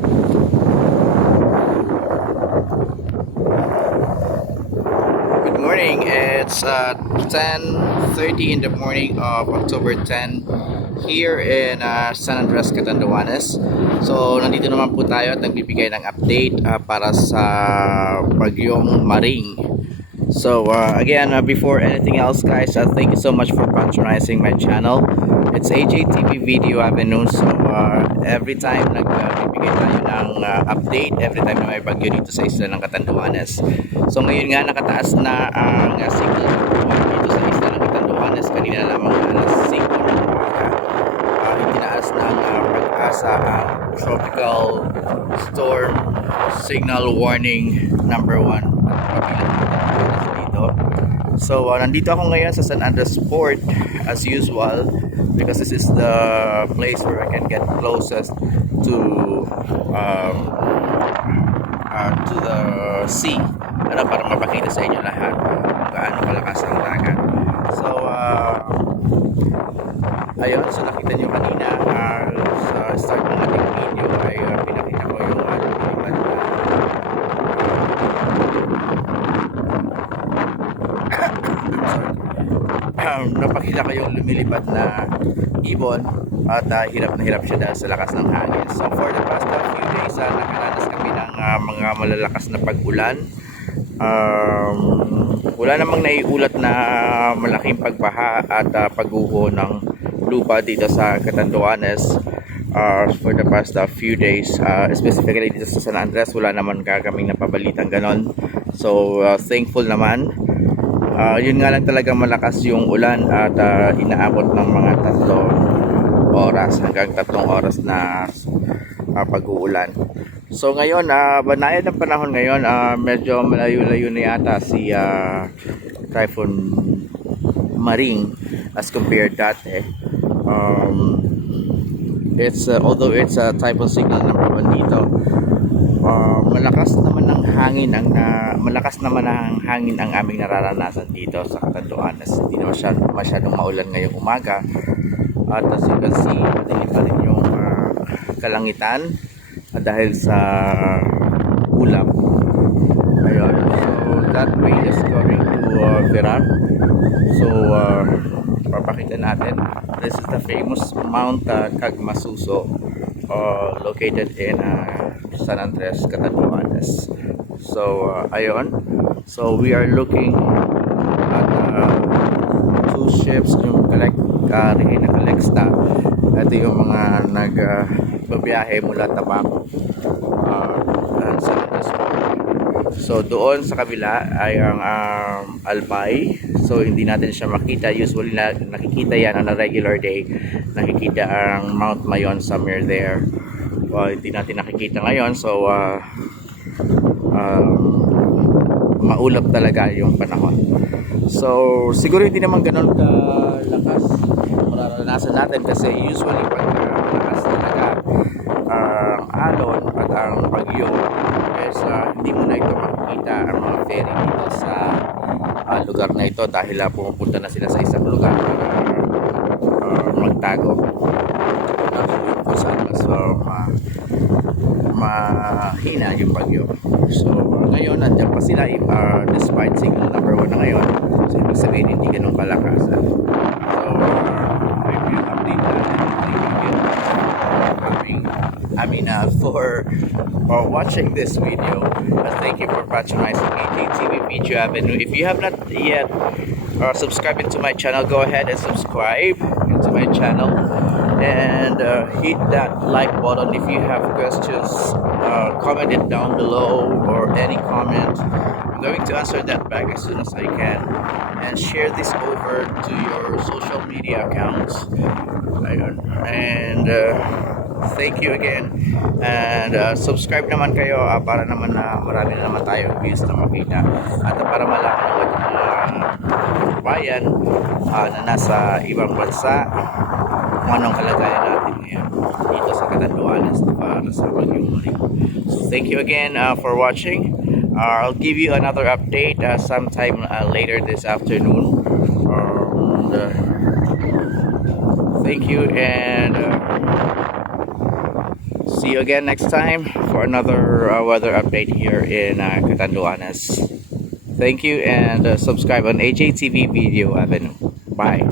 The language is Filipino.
Good morning. It's 10:30 in the morning of October 10 here in San Andres, Catanduanes. So nandito naman po tayo at nagbibigay ng update para sa bagyong Maring. So again, before anything else guys, thank you so much for patronizing my channel. It's AJTV Video Avenue. So every time nagbibigay tayo ng update, every time na may bagyo dito sa isla ng Catanduanes. So ngayon nga nakataas na ang signal dito sa isla ng Catanduanes. Kanina lamang alas 5 ng umaga. Itinaas na ang Pag-asa ang tropical storm signal warning number 1 dito. So nandito ako ngayon sa San Andres Port as usual because this is the place where I can get closest to the sea para mapakita sa inyo lahat kung gaano kalakas ang dagat. So ayun, so nakita nyo kanina sa start ng ating video ay pinakita ko yung lumilipad napakita ko yung lumilipad na ibon at hirap na hirap siya dahil sa lakas ng hangin. So for the past few days nakaranas kami ng mga malalakas na pag-ulan. Wala namang naiulat na malaking pagbaha at pagguho ng lupa dito sa Catanduanes for the past few days. Specifically dito sa San Andres, wala naman kaming napabalitang ganon. So thankful naman. Yun nga lang talaga malakas yung ulan at inaabot ng mga 3 oras hanggang 3 oras na pag-uulan. So ngayon, banayad ang panahon ngayon, medyo malayo-layo na yata si Typhoon Maring as compared dati. Although it's a typhoon signal number 1 dito, malakas naman ang hangin ang aming nararanasan dito sa Catanduanes. Hindi na masyadong maulan ngayong umaga. At as you can see, madilim pa rin yung kalangitan dahil sa ulap. Ayun. So that way is going to Virar. So papakita natin. This is the famous Mount Cagmasuso, located in San Andres, Catanduanes. So ayun. So we are looking at 2 ships yung Calexta. Ito yung mga nagbabiyahe mula Tabaco San Andres. So doon sa kabila ay ang Albay. So hindi natin siya makita. Usually nakikita yan on a regular day. Nakikita ang Mount Mayon somewhere there. Hindi natin nakikita ngayon. So maulap talaga yung panahon. So siguro hindi naman ganun kalakas mararanasan natin kasi usually pag malakas talaga ang alon at ang bagyo is hindi mo na ito makikita ang mga ferry dito sa lugar na ito dahil pumupunta na sila sa isang lugar para magtago kung saan mas mahina yung bagyo. So ngayon nandiyan pa sila despite signal number 1 na ngayon. So ibig sabihin hindi ganun kalakas. So review update for watching this video. Thank you for patronizing AJTV Video Avenue. If you have not yet subscribed to my channel, go ahead and subscribe to my channel and hit that like button. If you have questions, comment it down below or any comment. I'm going to answer that back as soon as I can, and share this over to your social media accounts. And thank you again, and subscribe naman kayo para naman marami na naman tayo views na makita at para malaman naman yung mga bayan na nasa ibang bansa kung anong kalagayan natin ngayon dito sa Catanduanes para sa bagyong Maring. So thank you again for watching. I'll give you another update sometime later this afternoon. Thank you, and see See you again next time for another weather update here in Catanduanes. Thank you, and subscribe on HATV Video Avenue. Bye.